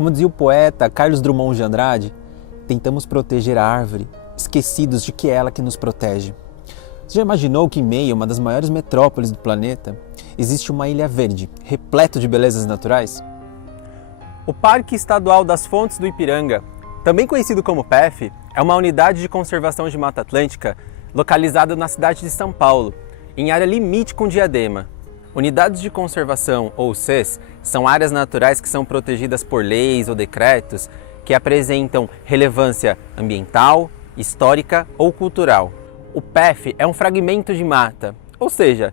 Como dizia o poeta Carlos Drummond de Andrade, tentamos proteger a árvore, esquecidos de que é ela que nos protege. Você já imaginou que em meio a uma das maiores metrópoles do planeta existe uma ilha verde, repleta de belezas naturais? O Parque Estadual das Fontes do Ipiranga, também conhecido como PEF, é uma unidade de conservação de Mata Atlântica localizada na cidade de São Paulo, em área limite com Diadema. Unidades de conservação, ou CES, são áreas naturais que são protegidas por leis ou decretos que apresentam relevância ambiental, histórica ou cultural. O PEF é um fragmento de mata, ou seja,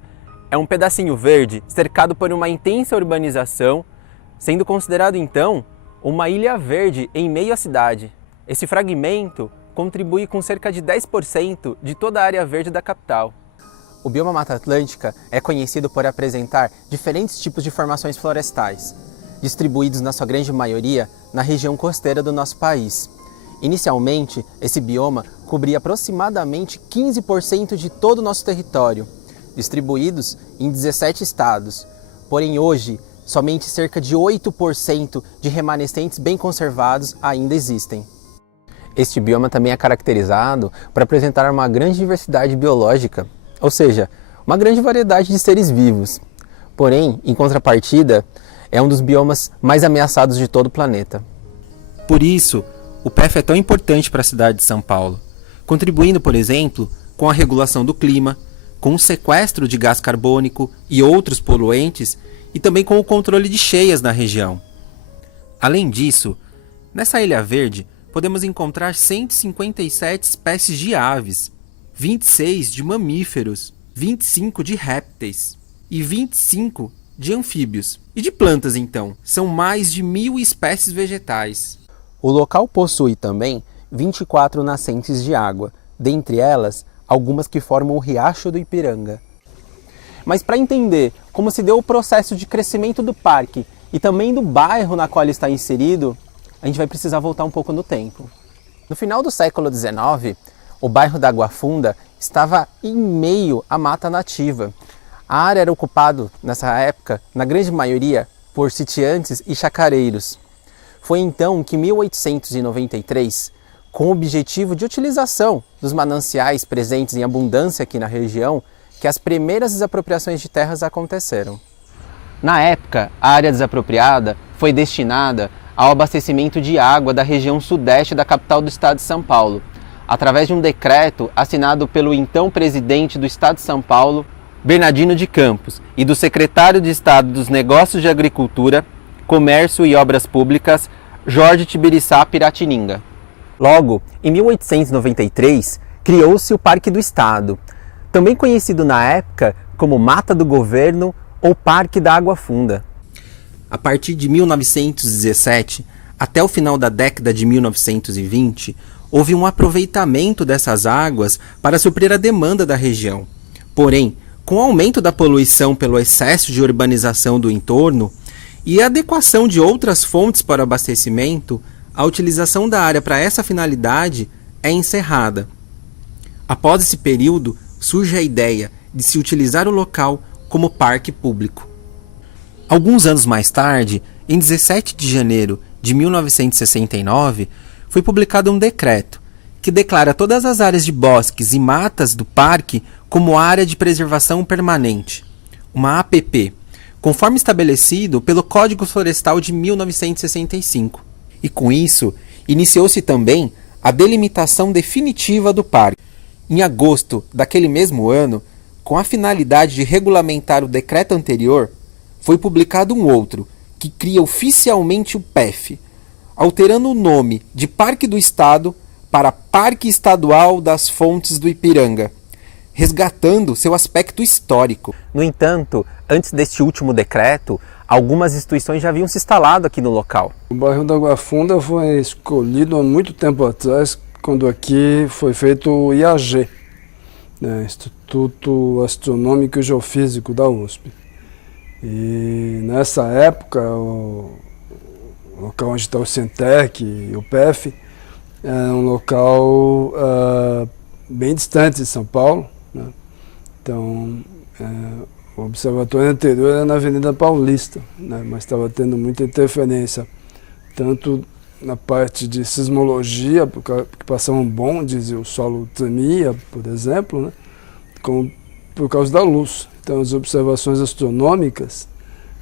é um pedacinho verde cercado por uma intensa urbanização, sendo considerado então uma ilha verde em meio à cidade. Esse fragmento contribui com cerca de 10% de toda a área verde da capital. O bioma Mata Atlântica é conhecido por apresentar diferentes tipos de formações florestais, distribuídos na sua grande maioria na região costeira do nosso país. Inicialmente, esse bioma cobria aproximadamente 15% de todo o nosso território, distribuídos em 17 estados. Porém, hoje, somente cerca de 8% de remanescentes bem conservados ainda existem. Este bioma também é caracterizado por apresentar uma grande diversidade biológica, ou seja, uma grande variedade de seres vivos. Porém, em contrapartida, é um dos biomas mais ameaçados de todo o planeta. Por isso, o PEF é tão importante para a cidade de São Paulo, contribuindo, por exemplo, com a regulação do clima, com o sequestro de gás carbônico e outros poluentes e também com o controle de cheias na região. Além disso, nessa Ilha Verde podemos encontrar 157 espécies de aves, 26 de mamíferos, 25 de répteis e 25 de anfíbios. E de plantas, então, são mais de 1.000 espécies vegetais. O local possui também 24 nascentes de água, dentre elas, algumas que formam o Riacho do Ipiranga. Mas para entender como se deu o processo de crescimento do parque e também do bairro na qual ele está inserido, a gente vai precisar voltar um pouco no tempo. No final do século XIX, o bairro da Água Funda estava em meio à mata nativa. A área era ocupada, nessa época, na grande maioria, por sitiantes e chacareiros. Foi então que em 1893, com o objetivo de utilização dos mananciais presentes em abundância aqui na região, que as primeiras desapropriações de terras aconteceram. Na época, a área desapropriada foi destinada ao abastecimento de água da região sudeste da capital do estado de São Paulo, através de um decreto assinado pelo então presidente do estado de São Paulo, Bernardino de Campos, e do secretário de Estado dos Negócios de Agricultura, Comércio e Obras Públicas, Jorge Tibiriçá Piratininga. Logo, em 1893, criou-se o Parque do Estado, também conhecido na época como Mata do Governo ou Parque da Água Funda. A partir de 1917, até o final da década de 1920, houve um aproveitamento dessas águas para suprir a demanda da região. Porém, com o aumento da poluição pelo excesso de urbanização do entorno e a adequação de outras fontes para o abastecimento, a utilização da área para essa finalidade é encerrada. Após esse período, surge a ideia de se utilizar o local como parque público. Alguns anos mais tarde, em 17 de janeiro de 1969, foi publicado um decreto que declara todas as áreas de bosques e matas do parque como área de preservação permanente, uma APP, conforme estabelecido pelo Código Florestal de 1965. E com isso, iniciou-se também a delimitação definitiva do parque. Em agosto daquele mesmo ano, com a finalidade de regulamentar o decreto anterior, foi publicado um outro, que cria oficialmente o PEF, alterando o nome de Parque do Estado para Parque Estadual das Fontes do Ipiranga, resgatando seu aspecto histórico. No entanto, antes deste último decreto, algumas instituições já haviam se instalado aqui no local. O bairro da Água Funda foi escolhido há muito tempo atrás, quando aqui foi feito o IAG, Instituto Astronômico e Geofísico da USP. E nessa época, o local onde está o Centec e o PEF era um local bem distante de São Paulo, né? Então, o observatório anterior era na Avenida Paulista, né? Mas estava tendo muita interferência tanto na parte de sismologia, porque passavam bondes e o solo tremia, por exemplo, né? Como por causa da luz. Então as observações astronômicas,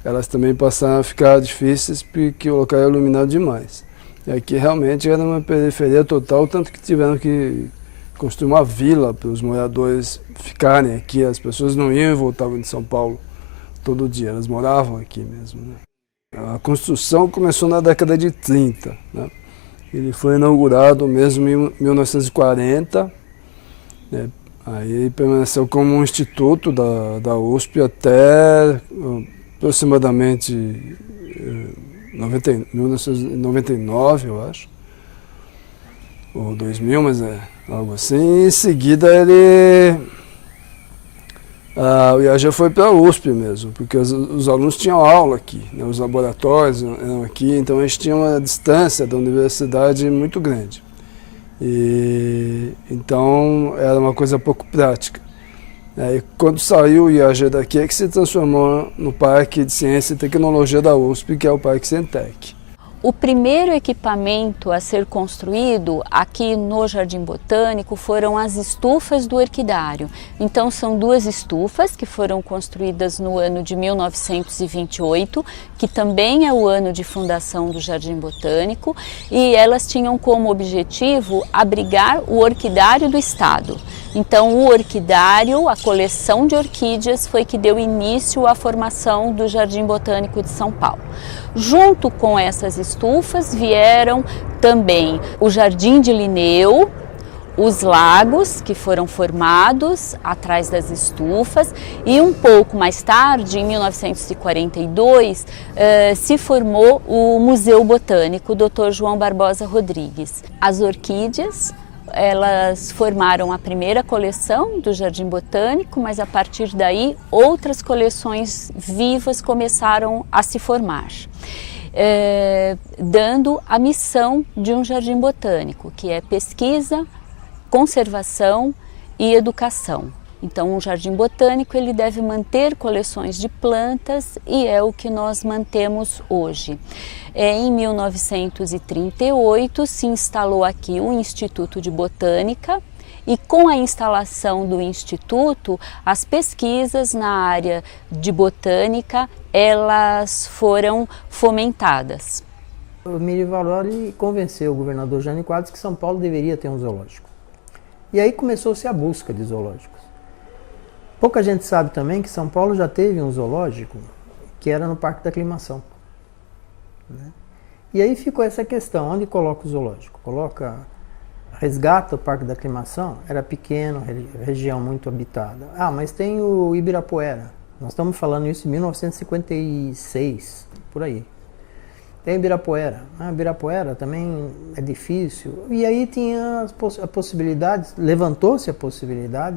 elas também passaram a ficar difíceis porque o local era iluminado demais. E aqui realmente era uma periferia total, tanto que tiveram que construir uma vila para os moradores ficarem aqui. As pessoas não iam e voltavam de São Paulo todo dia, elas moravam aqui mesmo, né? A construção começou na década de 30, né? Ele foi inaugurado mesmo em 1940, né? Aí permaneceu como um instituto da USP até aproximadamente 1999, eu acho, ou 2000, mas é algo assim. Em seguida o IAG foi para a USP mesmo, porque os alunos tinham aula aqui, né? Os laboratórios eram aqui, então eles tinham uma distância da universidade muito grande. E então era uma coisa pouco prática. E quando saiu o IAG daqui é que se transformou no Parque de Ciência e Tecnologia da USP, que é o Parque Centec. O primeiro equipamento a ser construído aqui no Jardim Botânico foram as estufas do orquidário. Então são duas estufas que foram construídas no ano de 1928, que também é o ano de fundação do Jardim Botânico, e elas tinham como objetivo abrigar o orquidário do estado. Então o orquidário, a coleção de orquídeas, foi que deu início à formação do Jardim Botânico de São Paulo. Junto com essas estufas vieram também o Jardim de Linneu, os lagos que foram formados atrás das estufas, e um pouco mais tarde, em 1942, se formou o Museu Botânico Dr. João Barbosa Rodrigues. As orquídeas, elas formaram a primeira coleção do Jardim Botânico, mas a partir daí outras coleções vivas começaram a se formar, dando a missão de um jardim botânico, que é pesquisa, conservação e educação. Então, um jardim botânico ele deve manter coleções de plantas, e é o que nós mantemos hoje. Em 1938 se instalou aqui o Instituto de Botânica, e com a instalação do Instituto, as pesquisas na área de botânica elas foram fomentadas. O Emílio Valori convenceu o governador Jânio Quadros que São Paulo deveria ter um zoológico. E aí começou-se a busca de zoológicos. Pouca gente sabe também que São Paulo já teve um zoológico que era no Parque da Aclimação, né? E aí ficou essa questão, onde coloca o zoológico? Resgata o Parque da Aclimação, era pequeno, região muito habitada. Ah, mas tem o Ibirapuera, nós estamos falando isso em 1956, por aí. Tem Ibirapuera, Ibirapuera também é difícil. E aí tinha a possibilidade, levantou-se a possibilidade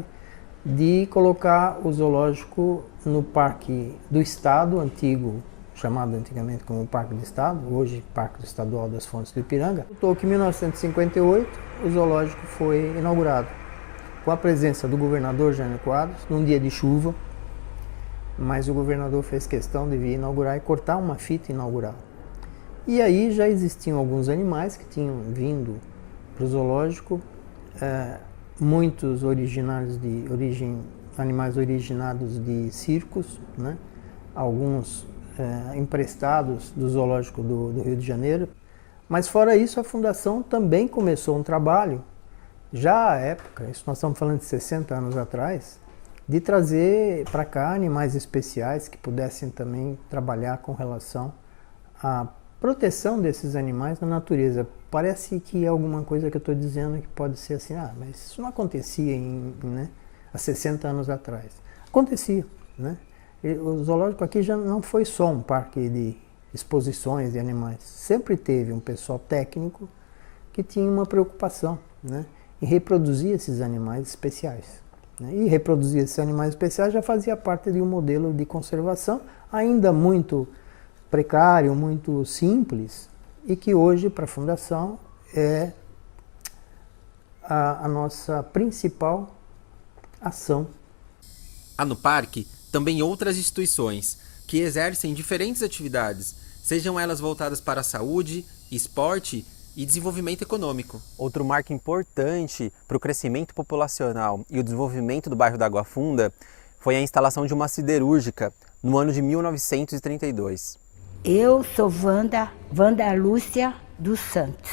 de colocar o zoológico no Parque do Estado, antigo, chamado antigamente como Parque do Estado, hoje Parque Estadual das Fontes do Ipiranga. Em 1958, o zoológico foi inaugurado, com a presença do governador Jânio Quadros, num dia de chuva, mas o governador fez questão de vir inaugurar e cortar uma fita inaugural. E aí já existiam alguns animais que tinham vindo para o zoológico, muitos animais originados de circos, né? Alguns emprestados do zoológico do Rio de Janeiro. Mas fora isso, a Fundação também começou um trabalho, já à época, isso nós estamos falando de 60 anos atrás, de trazer para cá animais especiais que pudessem também trabalhar com relação à proteção desses animais na natureza. Parece que é alguma coisa que eu estou dizendo que pode ser assim, mas isso não acontecia há 60 anos atrás. Acontecia, né? O zoológico aqui já não foi só um parque de exposições de animais. Sempre teve um pessoal técnico que tinha uma preocupação, né, em reproduzir esses animais especiais, né? E reproduzir esses animais especiais já fazia parte de um modelo de conservação ainda muito precário, muito simples, e que hoje, para a Fundação, é a nossa principal ação. Há no parque também outras instituições que exercem diferentes atividades, sejam elas voltadas para a saúde, esporte e desenvolvimento econômico. Outro marco importante para o crescimento populacional e o desenvolvimento do bairro da Água Funda foi a instalação de uma siderúrgica no ano de 1932. Eu sou Wanda Lúcia dos Santos,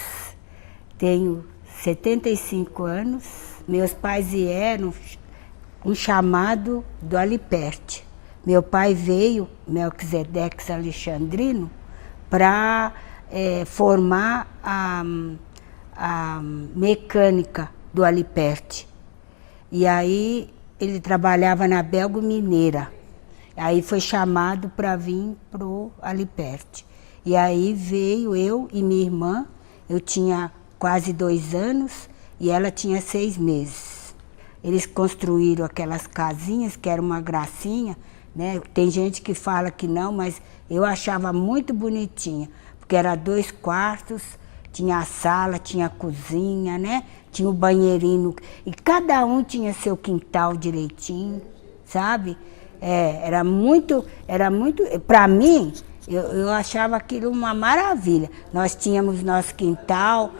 tenho 75 anos, meus pais vieram um chamado do Aliperte. Meu pai veio, Melquisedeque Alexandrino, para formar a mecânica do Aliperte. E aí ele trabalhava na Belgo Mineira. Aí foi chamado para vir para o Aliperte. E aí veio eu e minha irmã, eu tinha quase 2 anos e ela tinha 6 meses. Eles construíram aquelas casinhas que era uma gracinha, né? Tem gente que fala que não, mas eu achava muito bonitinha, porque era 2 quartos, tinha a sala, tinha a cozinha, né? Tinha o banheirinho, e cada um tinha seu quintal direitinho, sabe? Era muito, para mim, eu achava aquilo uma maravilha. Nós tínhamos nosso quintal,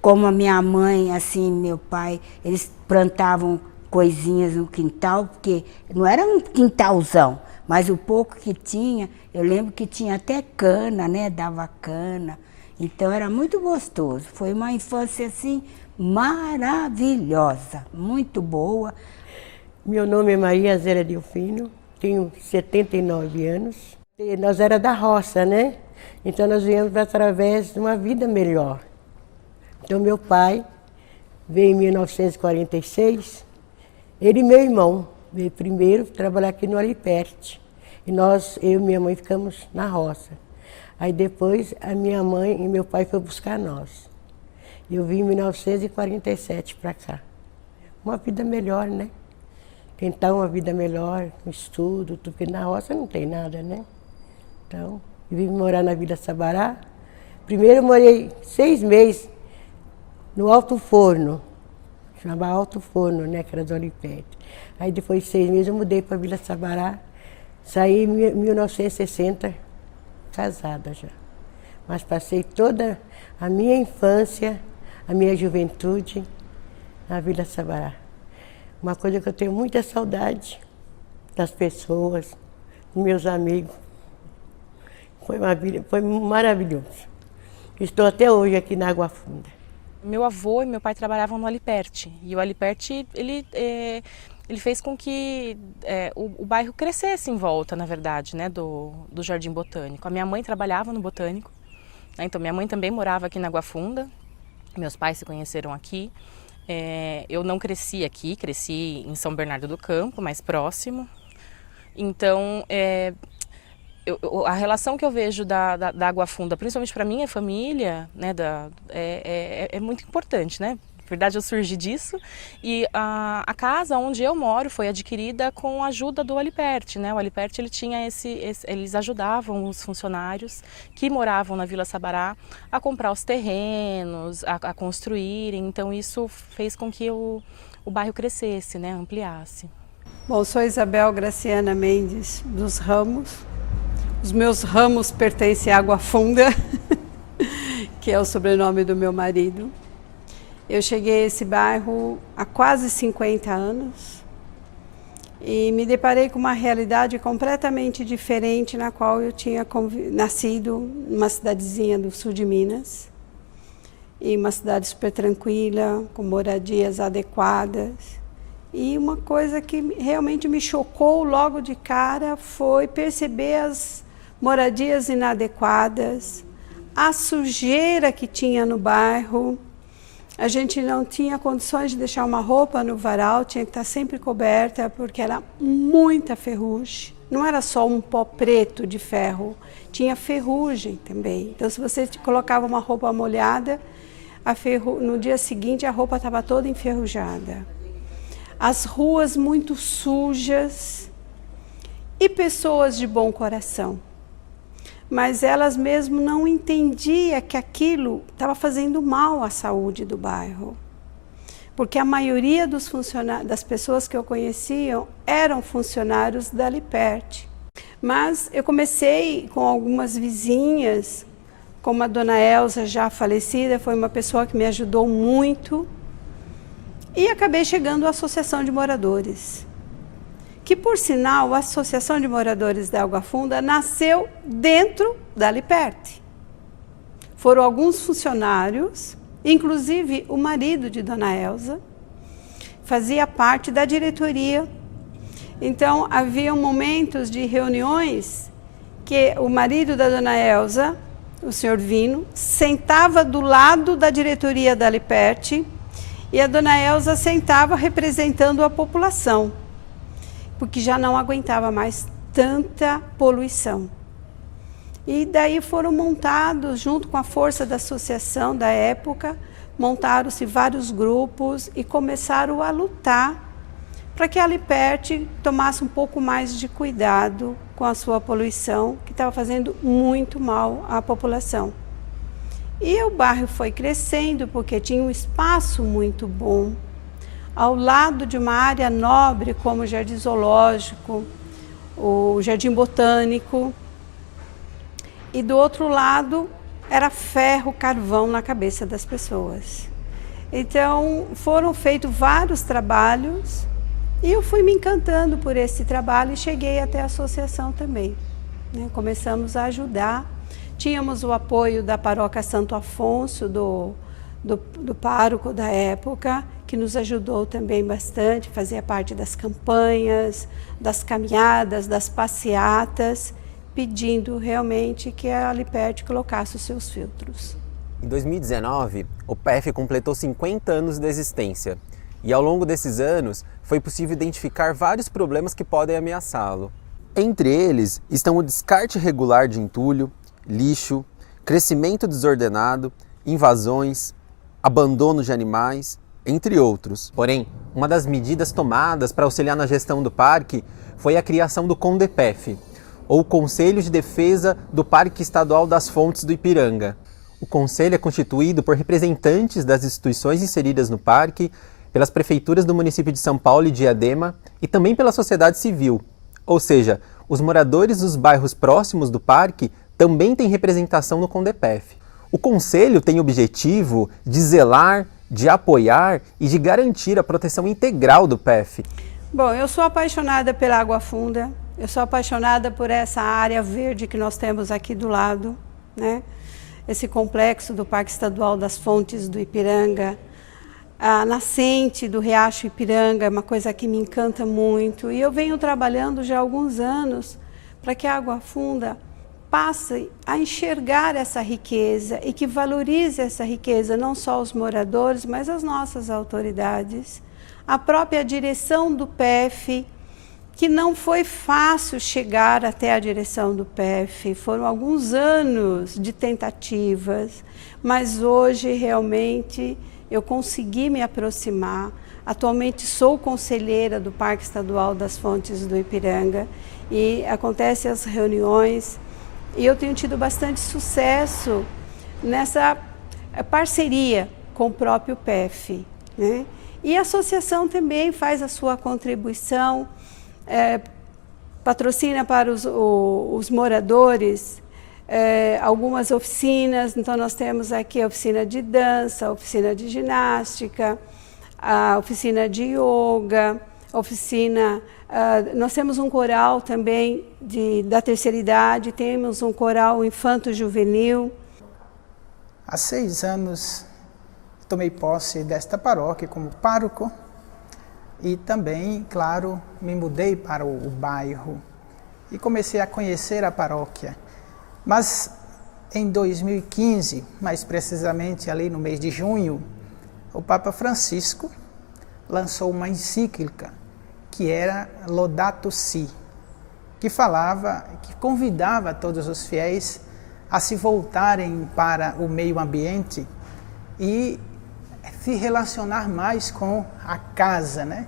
como a minha mãe, assim, meu pai, eles plantavam coisinhas no quintal, porque não era um quintalzão, mas o pouco que tinha, eu lembro que tinha até cana, né? Dava cana. Então era muito gostoso. Foi uma infância, assim, maravilhosa, muito boa. Meu nome é Maria Zélia Delfino, tenho 79 anos. E nós era da roça, né? Então nós viemos através de uma vida melhor. Então meu pai veio em 1946, ele e meu irmão veio primeiro trabalhar aqui no Aliperte. E eu e minha mãe ficamos na roça. Aí depois a minha mãe e meu pai foram buscar nós. Eu vim em 1947 para cá. Uma vida melhor, né? Tentar uma vida melhor, com estudo, tudo, porque na roça não tem nada, né? Então, eu vim morar na Vila Sabará. Primeiro eu morei 6 meses no Alto Forno, chamava Alto Forno, né, que era do Aliperte. Aí depois de 6 meses eu mudei para a Vila Sabará, saí em 1960, casada já. Mas passei toda a minha infância, a minha juventude na Vila Sabará. Uma coisa que eu tenho muita saudade das pessoas, dos meus amigos. Foi maravilhoso. Estou até hoje aqui na Água Funda. Meu avô e meu pai trabalhavam no Aliperte. E o Aliperte, ele fez com que o bairro crescesse em volta, na verdade, né, do Jardim Botânico. A minha mãe trabalhava no Botânico, né, então minha mãe também morava aqui na Água Funda. Meus pais se conheceram aqui. Eu não cresci aqui, cresci em São Bernardo do Campo, mais próximo. Então, a relação que eu vejo da Água Funda, principalmente para minha família, né, é muito importante, né? Na verdade, eu surgi disso e a casa onde eu moro foi adquirida com a ajuda do Aliperte, né? O Aliperte, ele tinha eles ajudavam os funcionários que moravam na Vila Sabará a comprar os terrenos, a construírem. Então, isso fez com que o bairro crescesse, né? Ampliasse. Bom, sou Isabel Graciana Mendes dos Ramos. Os meus ramos pertencem à Água Funda, que é o sobrenome do meu marido. Eu cheguei a esse bairro há quase 50 anos e me deparei com uma realidade completamente diferente na qual eu tinha nascido numa cidadezinha do sul de Minas, e uma cidade super tranquila, com moradias adequadas. E uma coisa que realmente me chocou logo de cara foi perceber as moradias inadequadas, a sujeira que tinha no bairro. A gente não tinha condições de deixar uma roupa no varal, tinha que estar sempre coberta, porque era muita ferrugem. Não era só um pó preto de ferro, tinha ferrugem também. Então, se você colocava uma roupa molhada, no dia seguinte a roupa estava toda enferrujada. As ruas muito sujas e pessoas de bom coração. Mas elas mesmo não entendiam que aquilo estava fazendo mal à saúde do bairro. Porque a maioria das pessoas que eu conhecia eram funcionários da Aliperte. Mas eu comecei com algumas vizinhas como a dona Elza, já falecida, foi uma pessoa que me ajudou muito. E acabei chegando à Associação de Moradores, que, por sinal, a Associação de Moradores da Água Funda nasceu dentro da Aliperte. Foram alguns funcionários, inclusive o marido de dona Elza, fazia parte da diretoria. Então, havia momentos de reuniões que o marido da dona Elza, o senhor Vino, sentava do lado da diretoria da Aliperte e a dona Elza sentava representando a população, porque já não aguentava mais tanta poluição. E daí foram montados, junto com a força da associação da época, montaram-se vários grupos e começaram a lutar para que a Aliperte tomasse um pouco mais de cuidado com a sua poluição, que estava fazendo muito mal à população. E o bairro foi crescendo porque tinha um espaço muito bom, ao lado de uma área nobre como o Jardim Zoológico, o Jardim Botânico, e do outro lado era ferro, carvão na cabeça das pessoas. Então foram feitos vários trabalhos e eu fui me encantando por esse trabalho e cheguei até a associação também, né? Começamos a ajudar, tínhamos o apoio da paróquia Santo Afonso, do pároco da época, que nos ajudou também bastante, fazia parte das campanhas, das caminhadas, das passeatas, pedindo realmente que a Aliperte colocasse os seus filtros. Em 2019, o PF completou 50 anos de existência e ao longo desses anos foi possível identificar vários problemas que podem ameaçá-lo. Entre eles estão o descarte irregular de entulho, lixo, crescimento desordenado, invasões, abandono de animais, entre outros. Porém, uma das medidas tomadas para auxiliar na gestão do parque foi a criação do CONDEPEF, ou Conselho de Defesa do Parque Estadual das Fontes do Ipiranga. O conselho é constituído por representantes das instituições inseridas no parque, pelas prefeituras do município de São Paulo e Diadema e também pela sociedade civil. Ou seja, os moradores dos bairros próximos do parque também têm representação no CONDEPEF. O conselho tem o objetivo de zelar, de apoiar e de garantir a proteção integral do PF. Bom, eu sou apaixonada pela Água Funda, eu sou apaixonada por essa área verde que nós temos aqui do lado, né? Esse complexo do Parque Estadual das Fontes do Ipiranga, a nascente do Riacho Ipiranga é uma coisa que me encanta muito. E eu venho trabalhando já há alguns anos para que a Água Funda passe a enxergar essa riqueza e que valorize essa riqueza, não só os moradores, mas as nossas autoridades, a própria direção do PF, que não foi fácil chegar até a direção do PF, foram alguns anos de tentativas, mas hoje realmente eu consegui me aproximar. Atualmente sou conselheira do Parque Estadual das Fontes do Ipiranga e acontecem as reuniões e eu tenho tido bastante sucesso nessa parceria com o próprio PF, né? E a associação também faz a sua contribuição, patrocina para os moradores algumas oficinas. Então nós temos aqui a oficina de dança, a oficina de ginástica, a oficina de yoga, a oficina... nós temos um coral também da terceira idade, temos um coral infanto-juvenil. Há 6 anos tomei posse desta paróquia como pároco e também, claro, me mudei para o bairro e comecei a conhecer a paróquia. Mas em 2015, mais precisamente ali no mês de junho, o Papa Francisco lançou uma encíclica que era Laudato Si, que convidava todos os fiéis a se voltarem para o meio ambiente e se relacionar mais com a casa, né?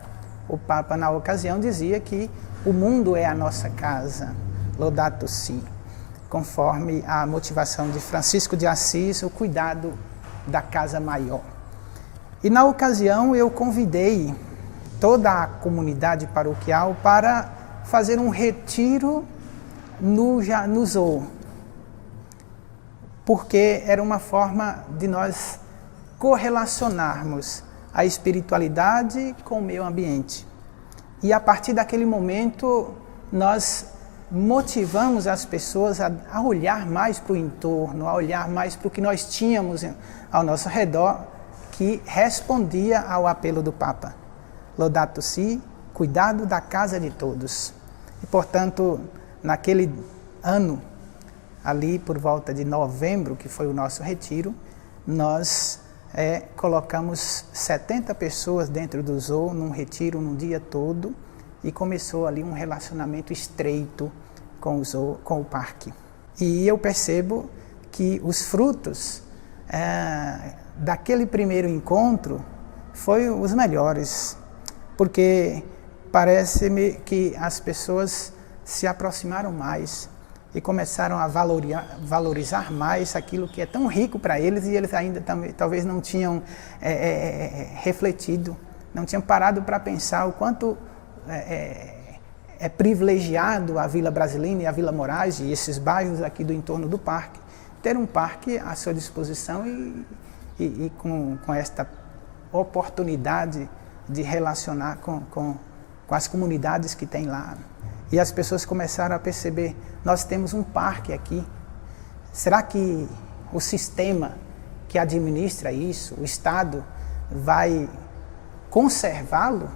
O Papa, na ocasião, dizia que o mundo é a nossa casa, Laudato Si, conforme a motivação de Francisco de Assis, o cuidado da casa maior. E na ocasião eu convidei toda a comunidade paroquial para fazer um retiro no zoo. porque era uma forma de nós correlacionarmos a espiritualidade com o meio ambiente. E a partir daquele momento, nós motivamos as pessoas a olhar mais para o entorno, a olhar mais para o que nós tínhamos ao nosso redor, que respondia ao apelo do Papa. Laudato Si, cuidado da casa de todos. E, portanto, naquele ano, ali por volta de novembro, que foi o nosso retiro, nós colocamos 70 pessoas dentro do zoo, num retiro, num dia todo, e começou ali um relacionamento estreito com o zoo, com o parque. E eu percebo que os frutos daquele primeiro encontro foram os melhores, porque parece-me que as pessoas se aproximaram mais e começaram a valorizar mais aquilo que é tão rico para eles, e eles ainda talvez não tinham refletido, não tinham parado para pensar o quanto é privilegiado a Vila Brasilina e a Vila Moraes e esses bairros aqui do entorno do parque, ter um parque à sua disposição e com esta oportunidade de relacionar com as comunidades que tem lá. E as pessoas começaram a perceber, nós temos um parque aqui, será que o sistema que administra isso, o Estado, vai conservá-lo?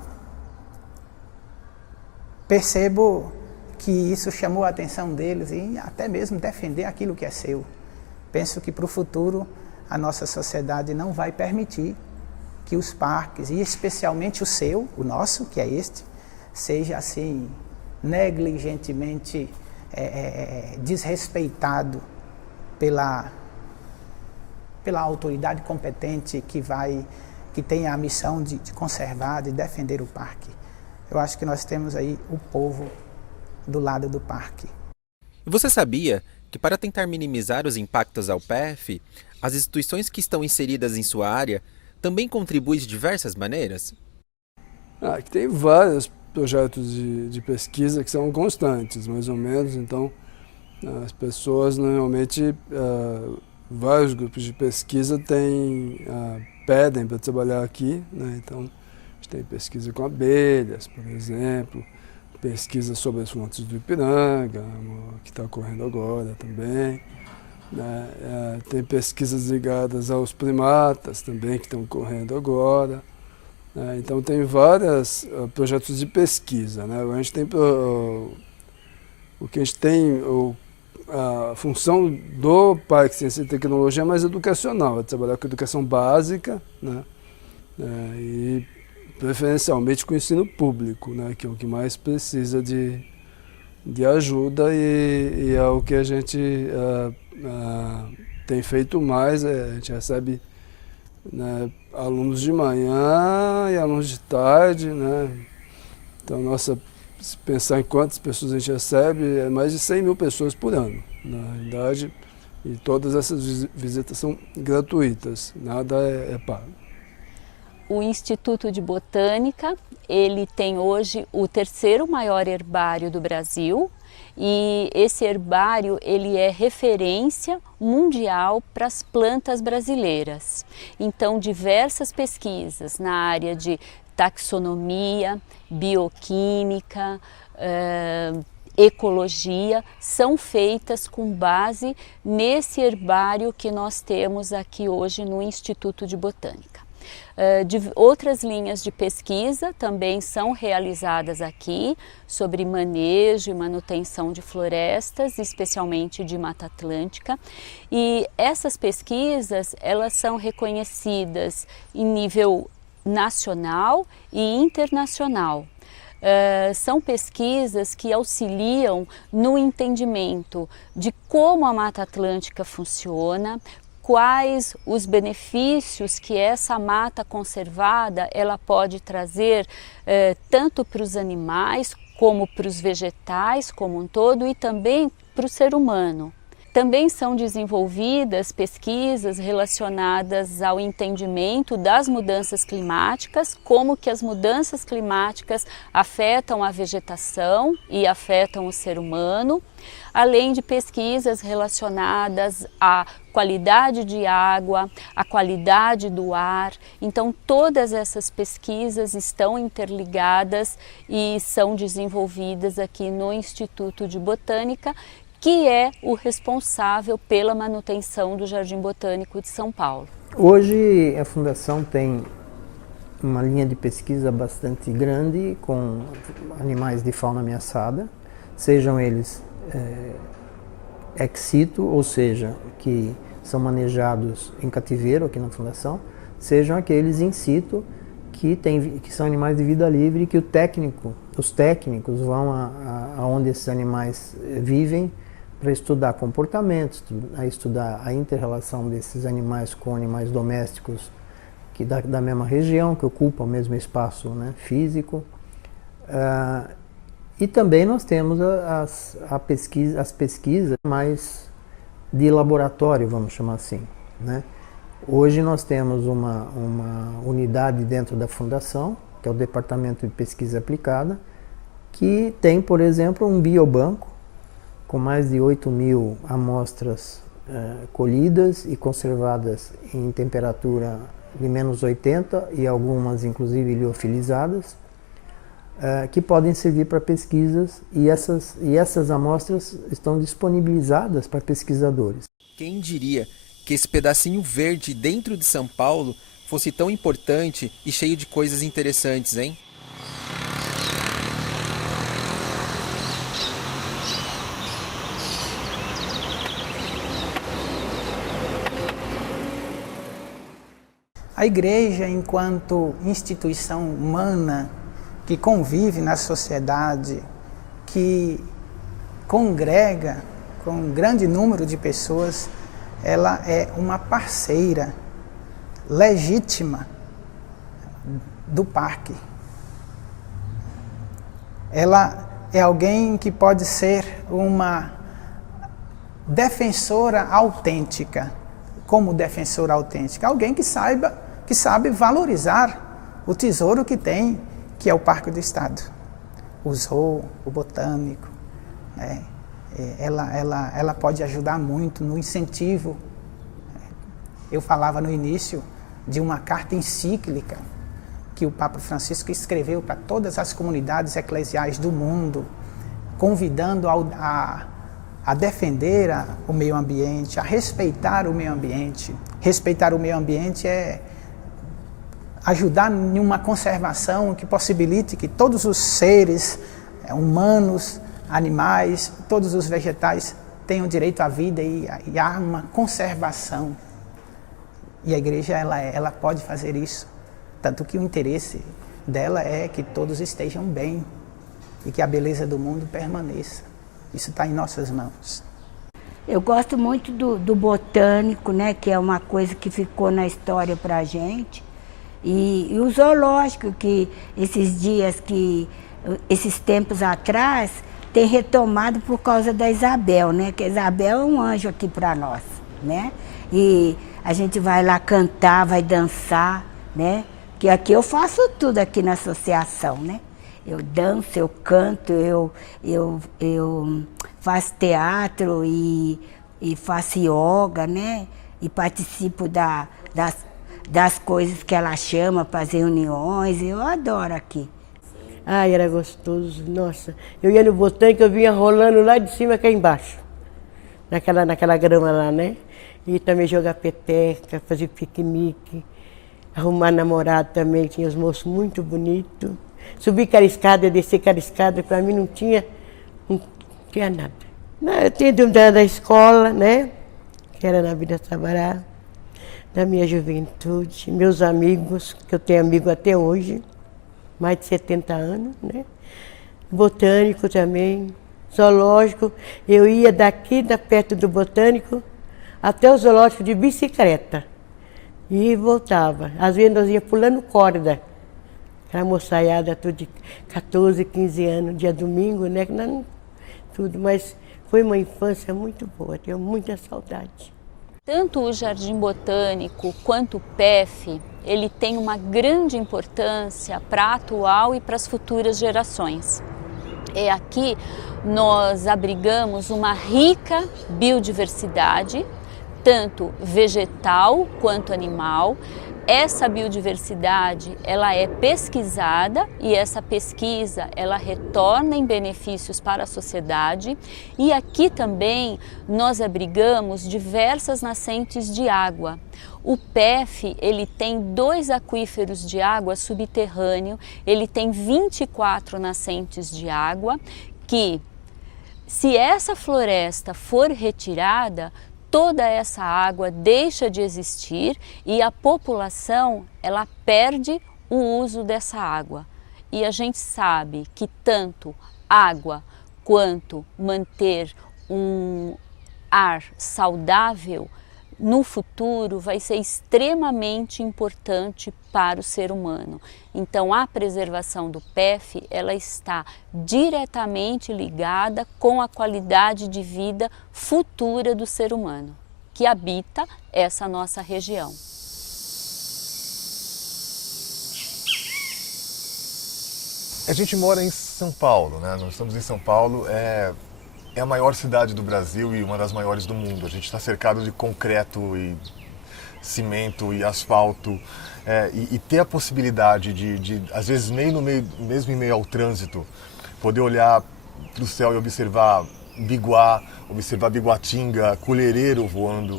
Percebo que isso chamou a atenção deles e até mesmo defender aquilo que é seu. Penso que para o futuro a nossa sociedade não vai permitir que os parques, e especialmente o seu, o nosso, que é este, seja assim negligentemente desrespeitado pela autoridade competente que tem a missão de conservar, de defender o parque. Eu acho que nós temos aí o povo do lado do parque. Você sabia que, para tentar minimizar os impactos ao PEF, as instituições que estão inseridas em sua área também contribuem de diversas maneiras? Aqui tem vários projetos de pesquisa que são constantes, mais ou menos. Então, as pessoas normalmente, vários grupos de pesquisa pedem para trabalhar aqui, né? Então, a gente tem pesquisa com abelhas, por exemplo, pesquisa sobre as fontes do Ipiranga, que está ocorrendo agora também. Tem pesquisas ligadas aos primatas também, que estão ocorrendo agora. Então, tem vários projetos de pesquisa, né? A gente tem, o que a gente tem, a função do Parque Ciência e Tecnologia é mais educacional, é trabalhar com educação básica, né? E preferencialmente com o ensino público, né? Que é o que mais precisa de ajuda, e é o que a gente tem feito mais. A gente recebe, né, alunos de manhã e alunos de tarde, né? Então, se pensar em quantas pessoas a gente recebe, é mais de 100 mil pessoas por ano, na realidade, e todas essas visitas são gratuitas, nada é pago. O Instituto de Botânica, ele tem hoje o terceiro maior herbário do Brasil, e esse herbário ele é referência mundial para as plantas brasileiras. Então, diversas pesquisas na área de taxonomia, bioquímica, ecologia são feitas com base nesse herbário que nós temos aqui hoje no Instituto de Botânica. Outras linhas de pesquisa também são realizadas aqui sobre manejo e manutenção de florestas, especialmente de Mata Atlântica, e essas pesquisas elas são reconhecidas em nível nacional e internacional. São pesquisas que auxiliam no entendimento de como a Mata Atlântica funciona, quais os benefícios que essa mata conservada ela pode trazer tanto para os animais como para os vegetais como um todo, e também para o ser humano. Também são desenvolvidas pesquisas relacionadas ao entendimento das mudanças climáticas, como que as mudanças climáticas afetam a vegetação e afetam o ser humano, além de pesquisas relacionadas a qualidade de água, a qualidade do ar. Então, todas essas pesquisas estão interligadas e são desenvolvidas aqui no Instituto de Botânica, que é o responsável pela manutenção do Jardim Botânico de São Paulo. Hoje a Fundação tem uma linha de pesquisa bastante grande com animais de fauna ameaçada, sejam eles ex situ, ou seja, que são manejados em cativeiro aqui na Fundação, sejam aqueles in situ, que são animais de vida livre e que os técnicos vão aonde esses animais vivem para estudar comportamentos, estudar a inter-relação desses animais com animais domésticos que da mesma região, que ocupam o mesmo espaço, né, físico. E também nós temos as pesquisas mais de laboratório, vamos chamar assim, né? Hoje nós temos uma unidade dentro da Fundação, que é o Departamento de Pesquisa Aplicada, que tem, por exemplo, um biobanco com mais de 8.000 amostras colhidas e conservadas em temperatura de menos 80 e algumas inclusive liofilizadas, que podem servir para pesquisas e essas amostras estão disponibilizadas para pesquisadores. Quem diria que esse pedacinho verde dentro de São Paulo fosse tão importante e cheio de coisas interessantes, hein? A igreja, enquanto instituição humana que convive na sociedade, que congrega com um grande número de pessoas, ela é uma parceira legítima do parque. Ela é alguém que pode ser uma defensora autêntica. Como defensora autêntica? Alguém que sabe valorizar o tesouro que tem, que é o Parque do Estado. O zoo, o botânico, né? Ela pode ajudar muito no incentivo. Eu falava no início de uma carta encíclica que o Papa Francisco escreveu para todas as comunidades eclesiais do mundo, convidando a defender o meio ambiente, a respeitar o meio ambiente. Respeitar o meio ambiente é ajudar em uma conservação que possibilite que todos os seres humanos, animais, todos os vegetais tenham direito à vida e há uma conservação. E a igreja ela pode fazer isso, tanto que o interesse dela é que todos estejam bem e que a beleza do mundo permaneça. Isso está em nossas mãos. Eu gosto muito do botânico, né, que é uma coisa que ficou na história para a gente. E o zoológico, que esses tempos atrás, tem retomado por causa da Isabel, né? Que a Isabel é um anjo aqui para nós, né? E a gente vai lá cantar, vai dançar, né? Que aqui eu faço tudo aqui na associação, né? Eu danço, eu canto, eu faço teatro e faço yoga, né? E participo das coisas que ela chama para as reuniões. Eu adoro aqui. Ai, era gostoso, nossa. Eu ia no botânico, eu vinha rolando lá de cima cá embaixo. Naquela grama lá, né? E também jogar peteca, fazer piquenique, arrumar namorado também, tinha os moços muito bonitos. Subir aquela escada, descer aquela escada, para mim não tinha nada. Eu tinha da escola, né? Que era na Vida Sabará, da minha juventude, meus amigos, que eu tenho amigo até hoje, mais de 70 anos, né? Botânico também, zoológico. Eu ia daqui, perto do botânico, até o zoológico de bicicleta. E voltava. Às vezes nós íamos pulando corda. Aquela moçaiada tudo de 14, 15 anos, dia domingo, né? Tudo, mas foi uma infância muito boa, tenho muita saudade. Tanto o Jardim Botânico quanto o PEF, ele tem uma grande importância para a atual e para as futuras gerações. E aqui nós abrigamos uma rica biodiversidade, tanto vegetal quanto animal. Essa biodiversidade, ela é pesquisada e essa pesquisa, ela retorna em benefícios para a sociedade. E aqui também nós abrigamos diversas nascentes de água. O PEF, ele tem 2 aquíferos de água subterrâneo, ele tem 24 nascentes de água que, se essa floresta for retirada, toda essa água deixa de existir e a população, ela perde o uso dessa água. E a gente sabe que tanto água quanto manter um ar saudável no futuro vai ser extremamente importante para o ser humano. Então, a preservação do PEF, ela está diretamente ligada com a qualidade de vida futura do ser humano, que habita essa nossa região. A gente mora em São Paulo, né? Nós estamos em São Paulo, é a maior cidade do Brasil e uma das maiores do mundo. A gente está cercado de concreto e cimento e asfalto, e ter a possibilidade de às vezes mesmo em meio ao trânsito, poder olhar para o céu e observar biguá, observar biguatinga, colhereiro voando,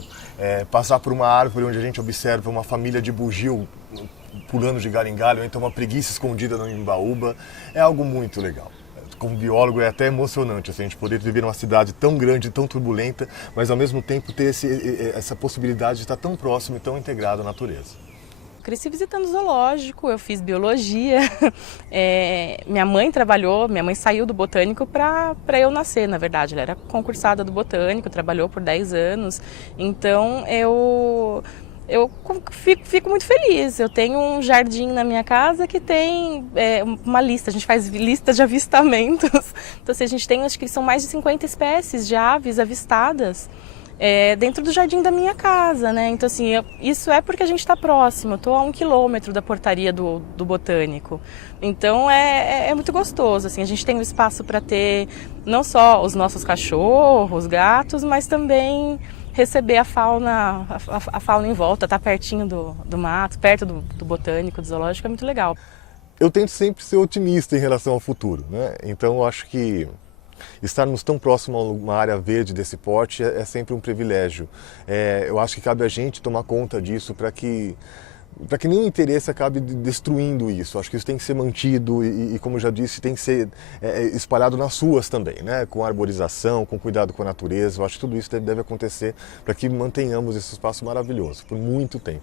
passar por uma árvore onde a gente observa uma família de bugio pulando de galho em galho, ou então uma preguiça escondida no imbaúba, é algo muito legal. Como biólogo é até emocionante assim, a gente poder viver numa cidade tão grande, tão turbulenta, mas ao mesmo tempo ter essa possibilidade de estar tão próximo e tão integrado à natureza. Cresci visitando o zoológico, eu fiz biologia, minha mãe saiu do botânico para eu nascer, na verdade, ela era concursada do botânico, trabalhou por 10 anos, então eu fico muito feliz. Eu tenho um jardim na minha casa que tem uma lista, a gente faz lista de avistamentos. Então, assim, a gente tem, acho que são mais de 50 espécies de aves avistadas dentro do jardim da minha casa, né? Então, assim, isso é porque a gente está próximo. Eu estou a 1 quilômetro da portaria do botânico. Então, é muito gostoso. Assim, a gente tem um espaço para ter não só os nossos cachorros, gatos, mas também receber a fauna em volta, estar pertinho do mato, perto do botânico, do zoológico, é muito legal. Eu tento sempre ser otimista em relação ao futuro, né? Então eu acho que estarmos tão próximo a uma área verde desse porte é sempre um privilégio. Eu acho que cabe a gente tomar conta disso para que nenhum interesse acabe destruindo isso. Acho que isso tem que ser mantido e como eu já disse, tem que ser espalhado nas ruas também, né? Com arborização, com cuidado com a natureza. Eu acho que tudo isso deve acontecer para que mantenhamos esse espaço maravilhoso por muito tempo.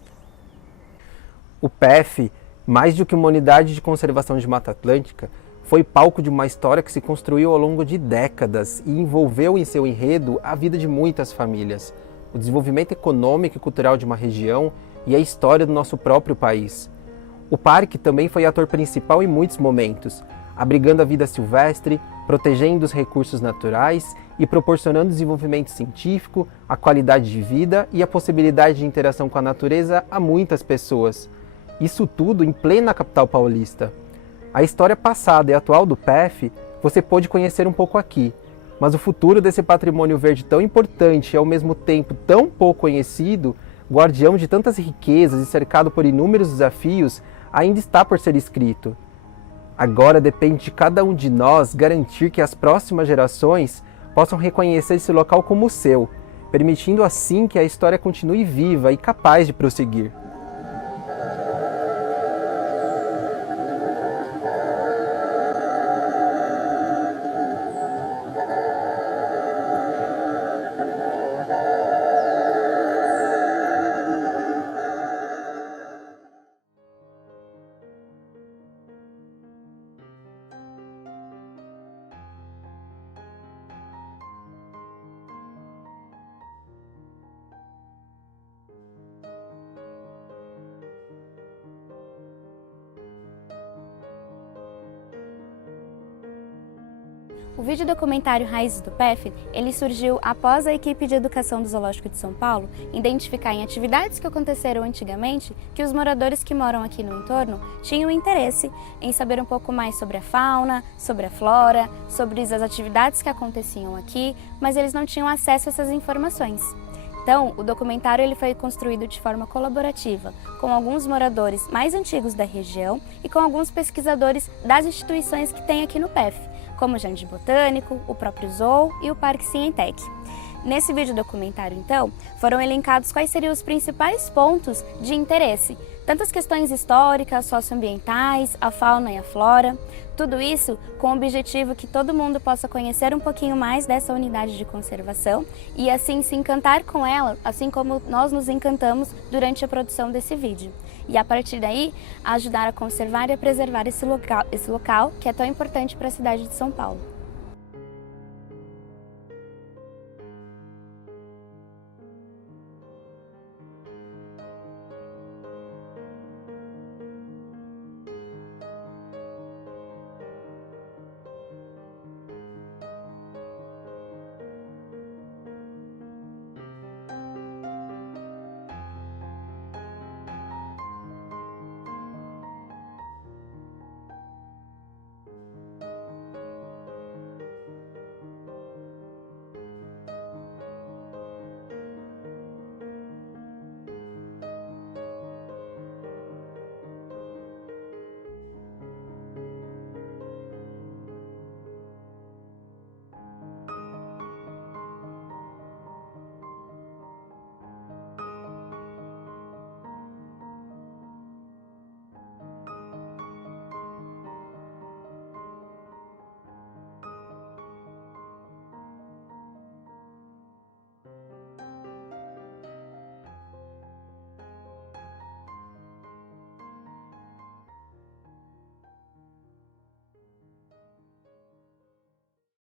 O PEF, mais do que uma unidade de conservação de Mata Atlântica, foi palco de uma história que se construiu ao longo de décadas e envolveu em seu enredo a vida de muitas famílias, o desenvolvimento econômico e cultural de uma região e a história do nosso próprio país. O parque também foi ator principal em muitos momentos, abrigando a vida silvestre, protegendo os recursos naturais e proporcionando desenvolvimento científico, a qualidade de vida e a possibilidade de interação com a natureza a muitas pessoas. Isso tudo em plena capital paulista. A história passada e atual do PEF você pôde conhecer um pouco aqui, mas o futuro desse patrimônio verde tão importante e ao mesmo tempo tão pouco conhecido, guardião de tantas riquezas e cercado por inúmeros desafios, ainda está por ser escrito. Agora depende de cada um de nós garantir que as próximas gerações possam reconhecer esse local como seu, permitindo assim que a história continue viva e capaz de prosseguir. O vídeo documentário Raízes do PEF, ele surgiu após a equipe de educação do Zoológico de São Paulo identificar em atividades que aconteceram antigamente que os moradores que moram aqui no entorno tinham interesse em saber um pouco mais sobre a fauna, sobre a flora, sobre as atividades que aconteciam aqui, mas eles não tinham acesso a essas informações. Então, o documentário ele foi construído de forma colaborativa, com alguns moradores mais antigos da região e com alguns pesquisadores das instituições que tem aqui no PEF, como o Jardim Botânico, o próprio Zoo e o Parque Cientec. Nesse vídeo documentário, então, foram elencados quais seriam os principais pontos de interesse, tanto as questões históricas, socioambientais, a fauna e a flora, tudo isso com o objetivo que todo mundo possa conhecer um pouquinho mais dessa unidade de conservação e assim se encantar com ela, assim como nós nos encantamos durante a produção desse vídeo. E a partir daí, ajudar a conservar e a preservar esse local que é tão importante para a cidade de São Paulo.